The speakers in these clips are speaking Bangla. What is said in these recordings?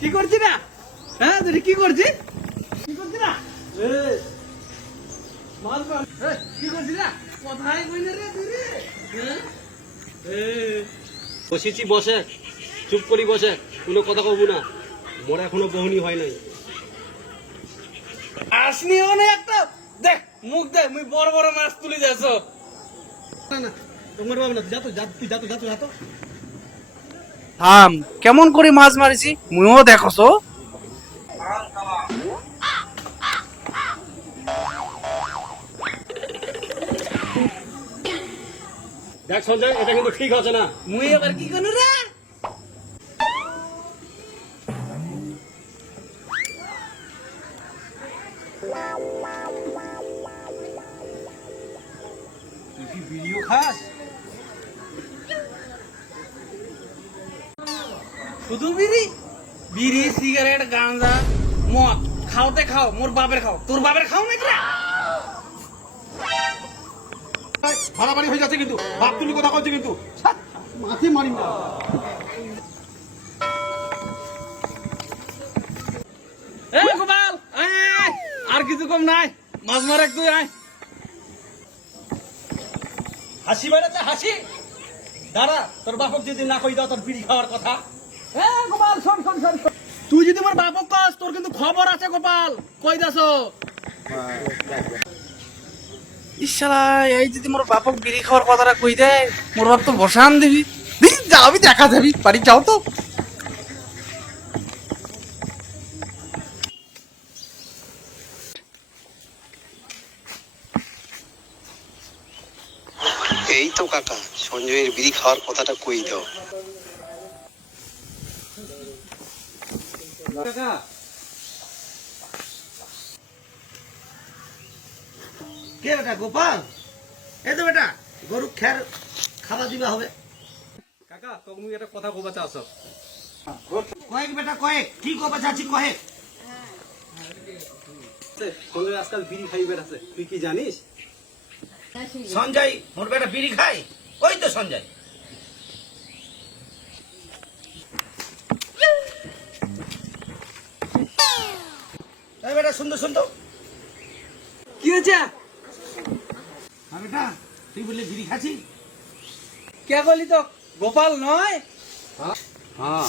কি করছি না? হ্যাঁ তুই কি করছিস? কি করছিস না? মাছ মাছ কি করছিস না? কোথায় কইলে রে তুই রে? বসেছি বসে, চুপ করি বসে, কোনো কথা কব না। মোর এখনো বহনি হয় নাই। আসনি ওনে একটা দেখ মুখ দেখ মুই বড় বড় মাছ তুলে যাচ্ছ। না না তোমার বাবা না, যা তো যা, তুই যা তো যা তো যা তো। থাম, কেমন করে মাছ মারিছি মুইও দেখছো। দেখ সঞ্জয়, এটা কিন্তু ঠিক আছে না। মুই এবার কি করু রে? তুই কি ভিডিও খাস? শুধু বিড়ি বিড়ি সিগারেট গাঁজা মদ খাওতে খাও, মোর বাপের খাও, তোর বাপের খাও নাকি রে? মারামারি হয়ে যাচ্ছে কিন্তু, বাপ তুলি কথা বলছে কিন্তু। মাথি মারি না। এ গোপাল আয় আয় আয়, আর কিছু কম নাই, মাছ মার একটু আয়। হাসি বেড়াচ্ছে হাসি। দাঁড়া, তোর বাপক যদি না কই দাও তোর বিড়ি খাওয়ার কথা। এ গোপাল শোন শোন শোন শোন। তুই যদি মোর বাপক কস তোর কিন্তু খবর আছে গোপাল, কই দাসো? ইশালা এই যদি মোর বাপক বিড়ি খাওয়ার কথাটা কই দেয়, মোর বাপ তো বসান দিবি। দিন যাবি দেখা যাবি, বাড়ি যাও তো। এই তো কাকা, সঞ্জয়ের বিড়ি খাওয়ার কথাটা কই দাও। কাকা, কে বেটা গোপাল? এই তো বেটা গরু খের খাওয়া দিবা হবে। কাকা তোকে মুই একটা কথা কবা চাস। কয়েক বেটা কয়েক, কি কবা চাচ্ছি কয়েক। সঞ্জয় আজকাল বিড়ি খাই বেড়াচ্ছে, তুই কি জানিস? সঞ্জয় মোর বেটা বিড়ি খায়, ওই তো সঞ্জয়। এই বেটা শুনতো শুনতো। কি হয়েছে? হ্যাঁ বেটা, তুই বললি বিড়ি খাচ্ছি? কে বলি তো গোপাল নয়? হ্যাঁ।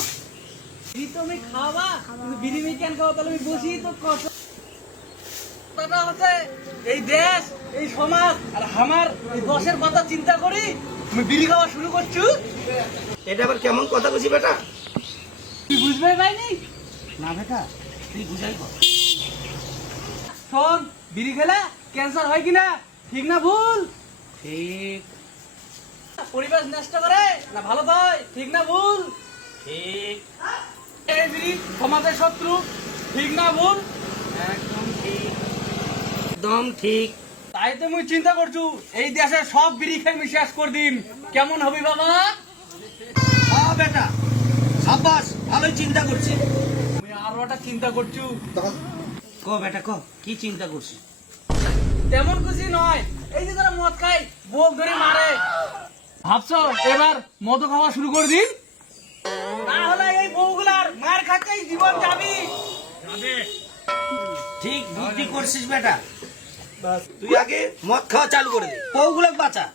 বিড়ি তুমি খাওয়া, তুমি বিড়ি মি কেন খাও? তাহলে আমি বুঝি তো কত কথা হচ্ছে। এই দেশ, এই সমাজ আর আমার এই দশের কথা চিন্তা করি তুমি বিড়ি খাওয়া শুরু করছো। এটা আবার কেমন কথা বলছি বেটা? তুই বুঝবে পাইনি? না বেটা, তুই বুঝাই কর। শোন, বিড়ি খেলে ক্যান্সার হয় কিনা, ঠিক না ভুল? ঠিক পরিবেশ নষ্ট করে না ভালো হয়, ঠিক না ভুল? ঠিক এই বিড়ি সমাজের শত্রু, ঠিক না ভুল? একদম ঠিক, একদম ঠিক। তাই তো মুই চিন্তা করছু এই দেশে সব বিড়ি খেয়ে মিশাস করে দিন, কেমন হবি বাবা? হ্যাঁ বেটা, সাবাস, ভালোই চিন্তা করছি। আমি আরো একটা চিন্তা করছু। ক বেটা ক, কি চিন্তা করছি? তেমন খুশি নয়, এই যে যারা মদ খায় বোক ধরে মারে, ভাবছো এবার মদ খাওয়া শুরু করে দিন? না হলে এই বউগুলার মার খাচ্ছেই জীবন যাবি। ঠিক বুদ্ধি করছিস বেটা, তুই আগে মদ খাওয়া চালু করে দে, বউগুলো বাঁচা।